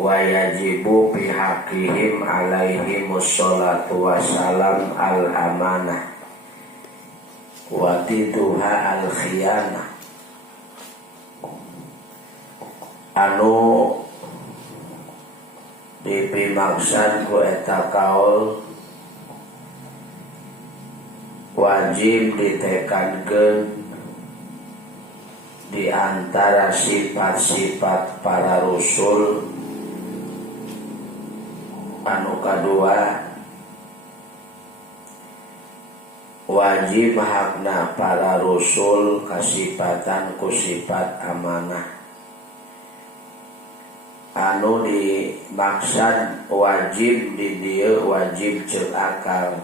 wa yajibu fi haqqihim alaihimus sholatu wassalam al amanah wa tiduha al khiyanah. Anu dipimaksud ku eta kaul wajib ditekankeun di antara sifat-sifat para rasul. Anu kadua, wajib hakna para rasul kasifatan ku sifat amanah. Anu dimaksud wajib di dieu wajib ceuk akal,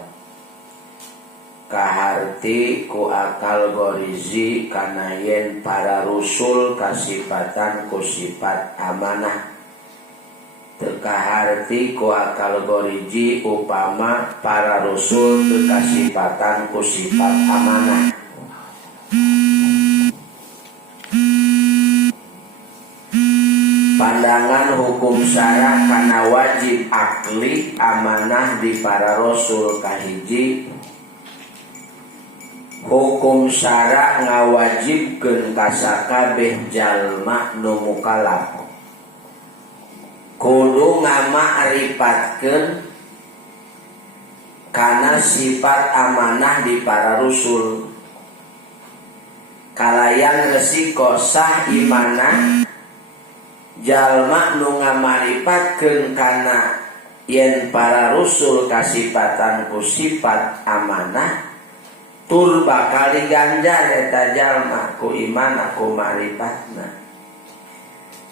kaharti ku akal gorizi kana yen para rasul kasifatan ku sifat amanah. Teu kaharti ku akal goriji upama para rasul teu kasifatan ku sifat amanah. Pandangan hukum syara kana wajib akli amanah di para rasul kahiji, hukum syara ngawajibkeun ka sakabeh jalma nu mukallaf kudu ngama'rifatkeun kana sifat amanah di para rasul. Kalayan resiko sah imanah jalma nu ngama'rifatkeun kana yen para rasul kasifatan ku sifat amanah, tur bakal diganjar eta jalma ku iman aku ma'rifatna.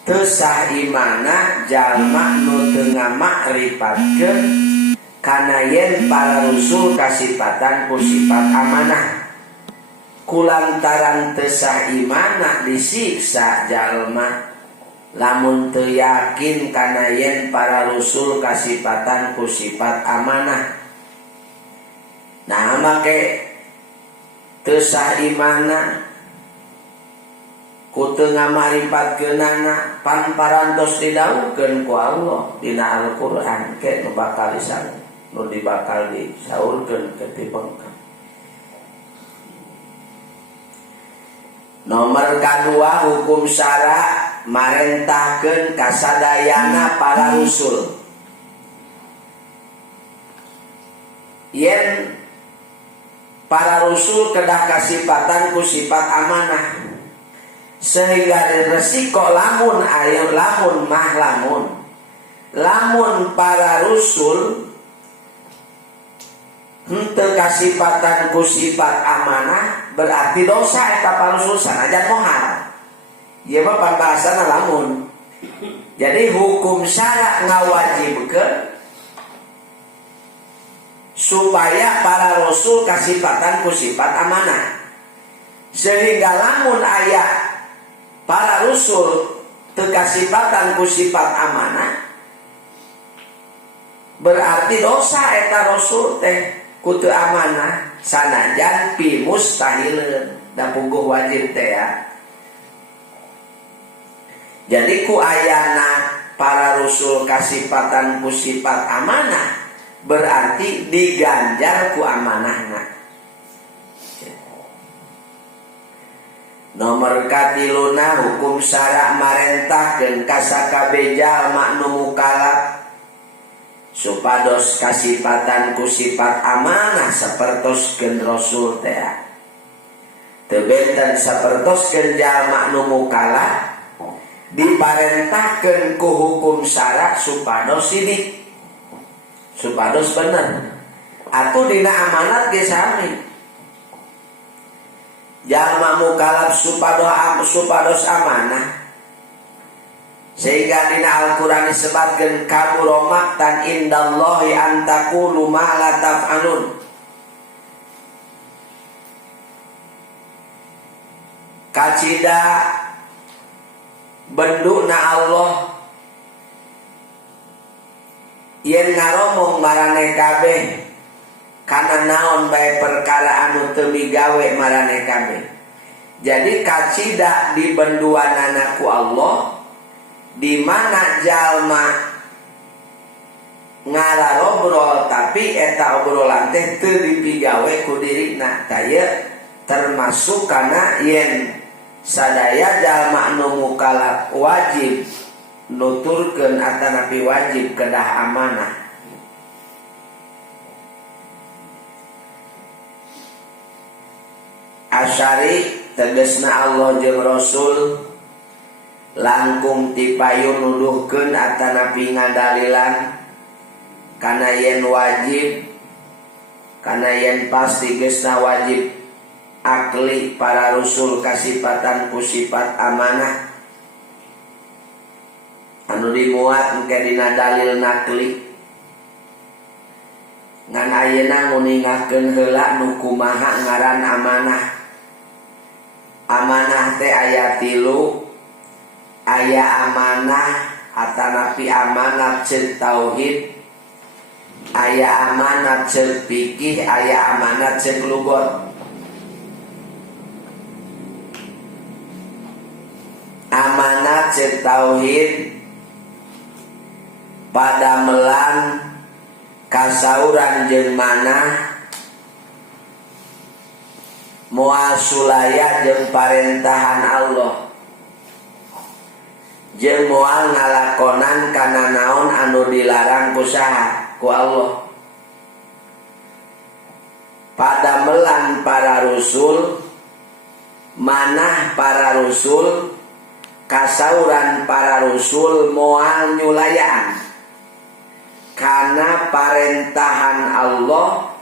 Teu sah imana jalma nu teu ngama'rifatkeun kana yen para rasul kasifatan ku sifat amanah. Kulantaran teu sah imana disiksa jalma lamun teu yakin kana yen para rasul kasifatan ku sifat amanah. Nah make teu sah imana kudu ngamarifatkeunana pan parantos didawuhkeun ku Allah dina Al-Qur'an ke nu bakal disang nu dibakal disaurkeun ke tipengkeun. Nomor kadua, hukum syara marentahkeun kasadayana para rasul. Yen para rasul kedah kasifatan ku sifat amanah, sehingga resiko lamun para rasul henteu kasifatan ku sifat amanah, berarti dosa eta para rasul sanajan moal. Ieu mah pambahasana lamun. Jadi hukum syara ngawajibkeun supaya para rasul kasifatan ku sifat amanah, sehingga lamun aya para rasul teu kasifatan ku sifat amanah, berarti dosa eta rasul teh kudu amanah sanajan pi mustahileun da puguh wajib teh ya. Jadi ku ayana para rasul kasifatan ku sifat amanah berarti diganjar ku amanahna. Nomor katiluna, hukum syara marentahkeun ka sakabeh jalma nu mukallaf supados kasifatan ku sifat amanah sapertoskeun rasul teh. Teu benten sapertoskeun jalma nu mukallaf diparentahkeun ku hukum syara supados sidik, supados bener. Atuh dina amanat ge sami. Jalma mukallaf supados amanah, sehingga dina Al-Qur'an disebutkeun kabura maqtan indallahi an taqulu ma la taf'alun. Kacida benduna Allah yen ngaromong marane kabeh kana naon bae perkara anu teu migawe marane kabeh. Jadi kacida di benduanana ku Allah di mana jalma ngararobrol tapi eta obrolan teh teu dipigawe ku dirina, taya termasuk kana yen sadaya jalma anu mukallaf wajib nuturkeun atanapi wajib kedah amanah. Asyari tegesna Allah jeung Rasul langkung tipayun nuduhkeun atanapi ngadalilan kana yen wajib, kana yen pasti geusna wajib akli para rasul kasifatan ku sifat amanah anu dimuat engke dina dalil nakli. Ngan ayeuna nguningakeun heula nu kumaha ngaran amanah. Amanah teh aya 3, aya amanah atanapi amanat ceuk tauhid, aya amanat ceuk fikih, aya amanat ceuk lugot. Amanat ceuk tauhid pada melang kasauran jeung manah moal sulaya jeung parentahan Allah jeung moal ngalakonan kana naon anu dilarang ku saha ku Allah. Pada melan para rasul, manah para rasul, kasauran para rasul moal nyulayaan kana parentahan Allah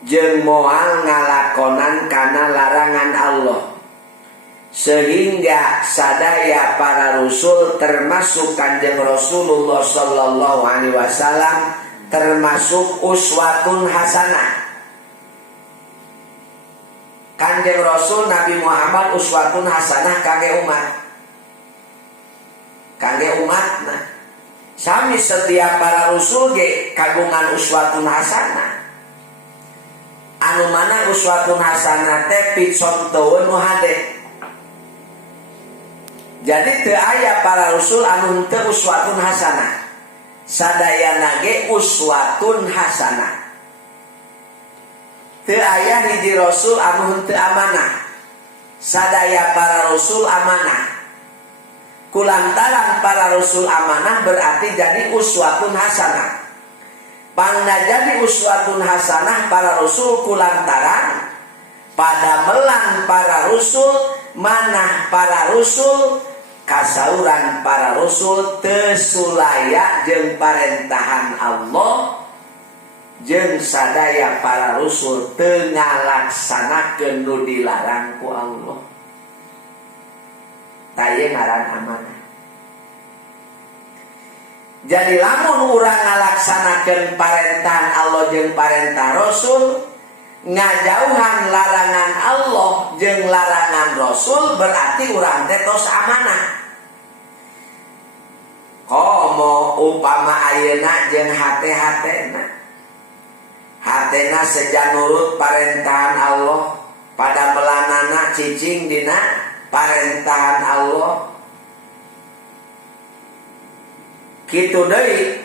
jeung moal ngalakonan kana larangan Allah, sehingga sadaya para rasul termasuk Kanjeng Rasulullah sallallahu alaihi wasallam termasuk uswatun hasanah. Kanjeng Rasul Nabi Muhammad uswatun hasanah kangge umatna. Sami setiap para rasul ge kagungan uswatun hasanah. Anu mana uswatun hasanah teh picontoeun nu hade. Jadi teu aya para rasul anu teu uswatun hasanah. Sadayana ge uswatun hasanah. Teu aya hiji rasul anu teu amanah. Sadaya para rasul amanah. Kulantaran para rasul amanah berarti jadi uswatun hasanah. Pangna jadi uswatun hasanah para rasul kulantaran pada melang para rasul, manah para rasul, kasauran para rasul teu sulaya jeung parentahan Allah, jeung sadaya para rasul teu ngalaksanakeun nu dilarang ku Allah. Taya ngaran amanah. Jadi lamun urang ngalaksanakeun parentahan Allah jeung parentah Rasul, ngajauhan larangan Allah jeung larangan Rasul, berarti urang teh tos amanah. Komo upama ayeuna jeung hate-hatena. Hatena sejan nurut parentahan Allah, pada melanana cicing dina parentahan Allah. Kitu deui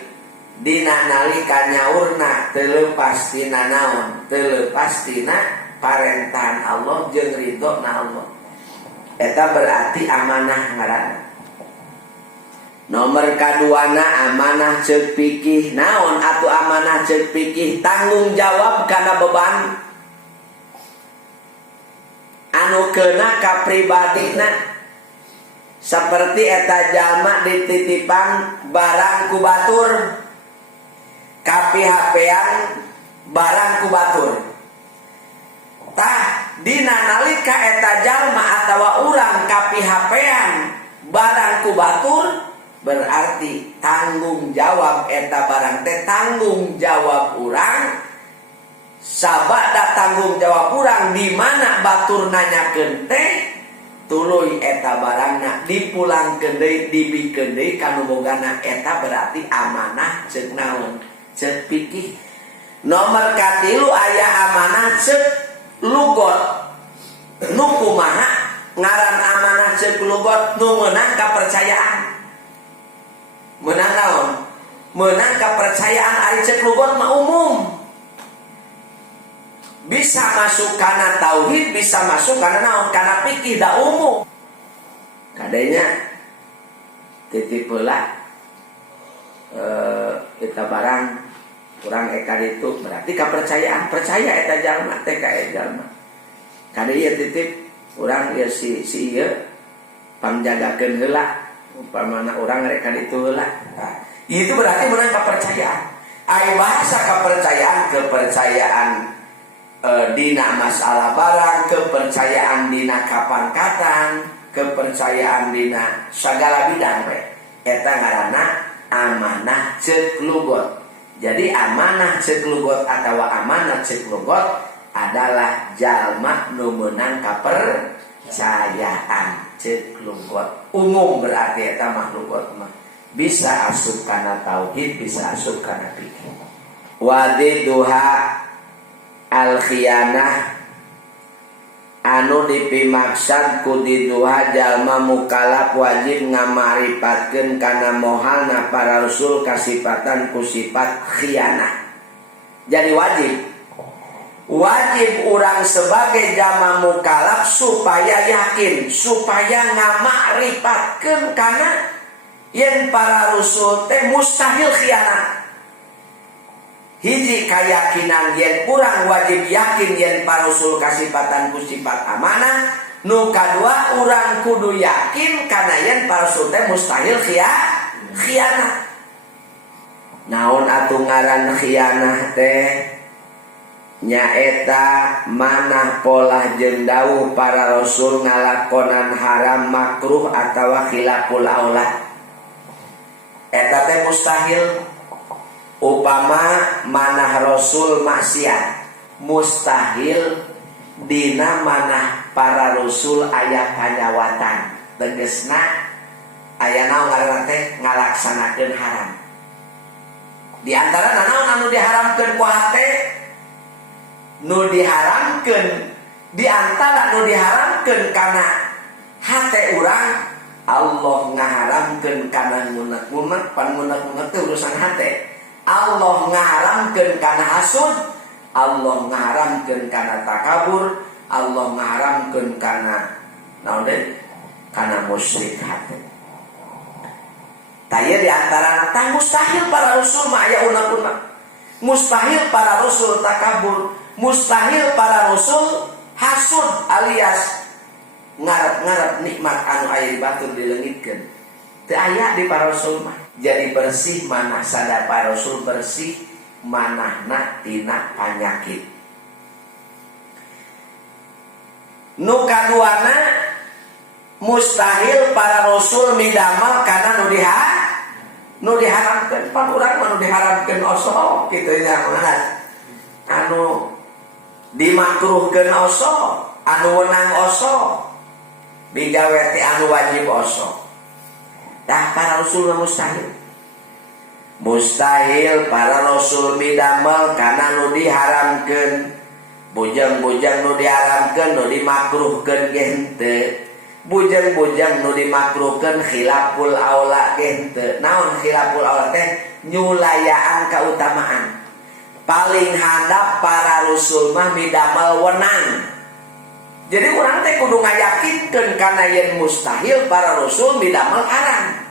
dina nalika nyaurna teu leupas tina naon, teu leupas tina parentahan Allah jeung ridona Allah. Eta berarti amanah ngaranna. Nomor kaduana amanah ceuk pikih. Naon atuh amanah ceuk pikih? Tanggung jawab kana beban anu keuna ka pribadina. Seperti eta jalma dititipan barang ku batur, kapihapean barang ku batur. Tah dina nalika eta jalma atawa urang kapihapean barang ku batur, berarti tanggung jawab eta barang teh tanggung jawab urang. Sabada tanggung jawab urang di mana batur nanyakeun teh tuluy eta barangna dipulangkeun deui dibikeun deui kanu bogana. Eta berarti amanah ceuk naon? Ceuk pikih. Nomor katilu aya amanah ceuk lugot. Nu kumaha ngaran amanah ceuk lugot? Nu meunang kapercayaan. Menang naon? Menang kepercayaan ari cek lugot mah umum. Bisa masuk kana tauhid, bisa masuk kana naon? Kana fikih da umum. Kadenya titip heula kita barang kurang eka itu berarti kepercayaan, percaya eta jalma teh ka jalma. Kadenya titip urang ya si ieu pangjagakeun heula umpamana urang rek ka ditu heula. Nah, itu berarti menang kepercayaan. Ai bahasa kepercayaan dina masalah barang, kepercayaan dina kapangkatan, kepercayaan dina segala bidang we. Eta ngaranna amanah ceuk lugot. Jadi amanah ceuk lugot atawa amanah ceuk lugot adalah jalma nu meunang kapercayaan ceuk lugot. Umum berarti eta mah lugot mah. Bisa asup kana tauhid, bisa asup kana fikih. Wadiduha al-khiyanah anu dipimaksad ku diduha jalma mukalaf wajib ngamarifatkeun kana mohalna para rasul kasifatan ku sifat khiyanah. Jadi wajib urang sebagai jalma mukalaf supaya yakin, supaya ngamarifatkeun kana yen para rasul teh mustahil khianat. Hiji kayakinan yen urang wajib yakin yen para rasul kasifatan ku sifat amanah. Nu kadua urang kudu yakin kana yen para rasul teh mustahil khianat. Naon atuh ngaran khianah teh? Nyaeta manah polah jeung dawuh para rasul ngalakonan haram makruh atawa khilaful aula. Eta teh mustahil. Upama manah rasul maksiat, mustahil dina manah para rasul aya panyawatan. Tegesna aya naon ngaranna teh ngalaksanakeun haram. Di antara naon anu diharamkeun ku hate? Nu diharamkeun di antara nu diharamkeun kana hate urang Allah ngaharamkeun kana munek-munek, pan munek-munek teh urusan hate. Allah ngaharamkeun kana hasud, Allah ngaharamkeun kana takabur, Allah ngaharamkeun kana naon deui? Kana musyrik hate. Taya di antara tah mustahil para rasul mah aya unek-unek. Mustahil para rasul takabur, mustahil para rasul hasud alias ngarep-ngarep nikmat anu aya di batur dileungitkeun. Teu aya di para rasul mah. Jadi bersih manah sada para rasul bersih manahna tina panyakit. Nu kaduana mustahil para rasul midamel kana nu diharamkeun. Pan urang mah nu diharamkeun oso kitu nya mah. Anu dimakruhkeun oso, anu wenang oso. Bigawe ti anu wajib oso. Dah para rasul mustahil. Mustahil para rasul midamel kana nu diharamkeun. Bujang-bujang nu diharamkeun, nu dimakruhkeun ge henteu. Bujang-bujang nu dimakruhkeun khilaful aula ge henteu. Naon khilaful aula teh? Nyulayaan kautamaan. Paling handap para rasul mah midamel wenang. Jadi urang teh kudu ngayakinkeun kana yen mustahil para rasul midamel haram.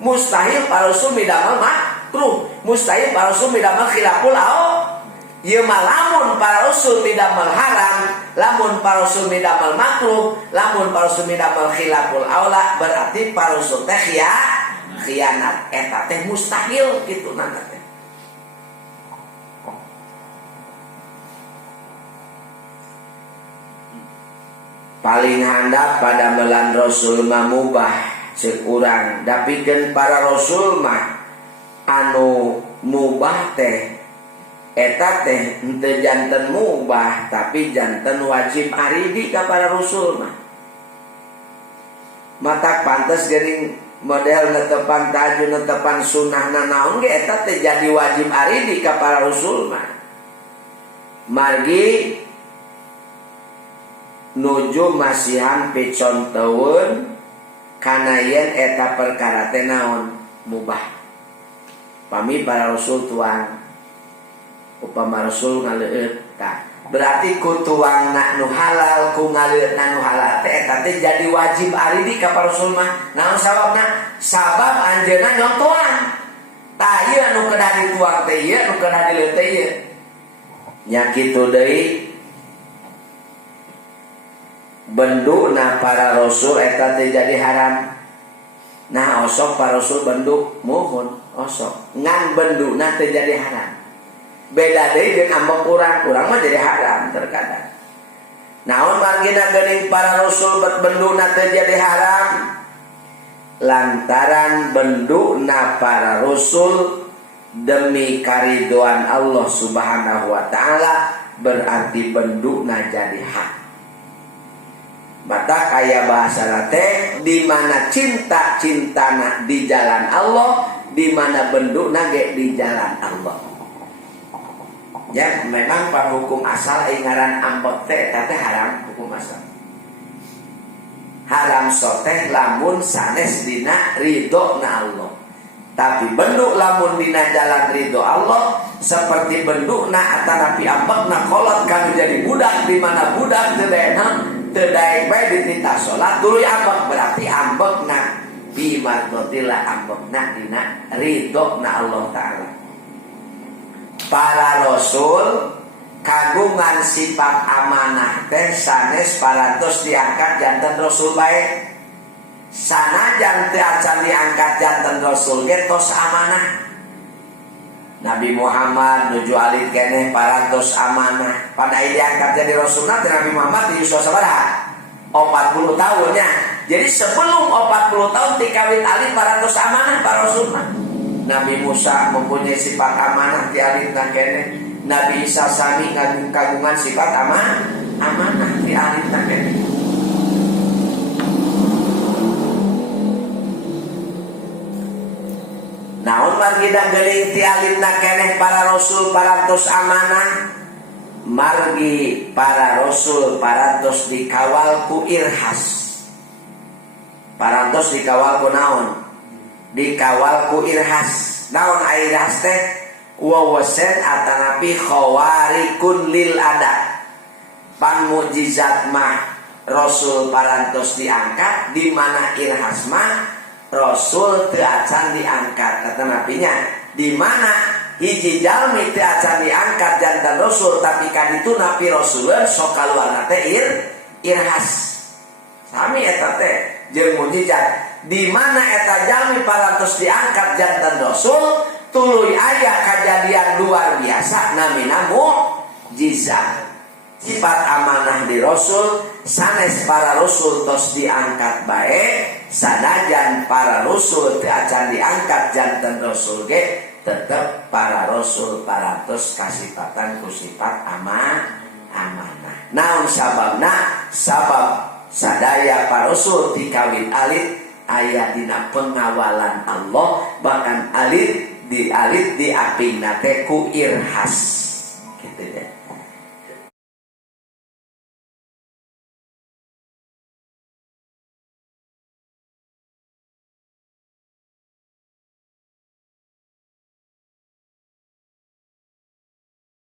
Mustahil para rasul midamel makruh. Mustahil para rasul midamel khilaful aula. Ieu mah lamun para rasul midamel haram, lamun para rasul midamel makruh, lamun para rasul midamel khilaful aula, berarti para rasul teh khianat. Eta teh mustahil kitu nana teh. Paling handap pada melan rasul mah mubah ceuk urang. Dapikeun para rasul mah anu mubah teh eta teh henteu janten mubah tapi janten wajib aridi ka para rasul mah. Matak pantes geuning model netepan tahajud netepan sunnahna naon ge eta teh jadi wajib aridi ka para rasul mah. Margi nuju masihan piconteueun kana yen eta perkara teh naon mubah. Pami para rasul tuang upama rasul ngaleueut tah berarti ku tuang na nu halal ku ngaleueut na nu halal teh eta teh jadi wajib ari di ka para rasul mah. Naon sababna? Sabab anjeunna nyontohan tah ieu nu kedah dituang teh ieu nu kedah dileueut teh ieu nya kitu deui. Benduna para rasul eta teh jadi haram. Nah osok para rasul bendu muhun osok ngan benduna teh jadi haram. Beda deui jeung ambek urang mah jadi haram terkadang. Naon margina geuning para rasul benduna teh jadi haram? Lantaran benduna para rasul demi karidoan Allah Subhanahu wa taala berarti benduna jadi hak. Mata kaya bahasa teh di mana cinta-cintana di jalan Allah, di mana benduna ge di jalan Allah. Ya, memang pada hukum asal ngaran ambek teh teh haram hukum asal. Haram soteh lamun sanes dina ridona Allah. Tapi bendu lamun dina jalan ridho Allah seperti benduna atanapi ambekna kolot kanu jadi budak di mana budak teu daek bae ditita salat tuluy ambek berarti ambekna bi mardotillah ambekna dina ridona Allah taala. Para rasul kagungan sifat amanah teh sanes parantos diangkat janten rasul bae. Sanajan teu acan diangkat janten rasul ge tos amanah. Nabi Muhammad nuju alit keneh parantos amanah. Pada diangkat jadi rasulna Nabi Muhammad di usia sabaraha? 40 tahun nya. Jadi sebelum 40 tahun dikawin alit parantos amanah para rasulna. Nabi Musa mempunyai sifat amanah di alitna keneh. Nabi Isa sami kagungan sifat amanah di alitna keneh. Naon margina geuning ti alitna keneh para rasul parantos amanah? Margi para rasul parantos dikawal ku irhas. Parantos dikawal ku naon? Dikawal ku irhas. Naon irhas teh? Wawasen atanapi khawarikun lil ada. Pan mukjizat mah rasul parantos diangkat, di mana irhas mah rasul teu acan diangkat. Kata nabinya, di mana hiji jalmi teu acan diangkat jantan rasul tapi kaditu nabi rasulun sok kaluarna teh irhas. Sami eta teh jeung mukjizat. Di mana eta jalmi parantos diangkat jantan rasul tuluy aya kajadian luar biasa namina mukjizat. Sifat amanah di rasul sanes para rasul tos diangkat bae sanajan para rasul teu acan diangkat janten rasul ge tetep para rasul parantos kasifatan ku sifat amanah. Naon sababna? Sabab sadaya para rasul dikawin alit aya dina pengawalan Allah, bahkan alit diapingna teh ku irhas.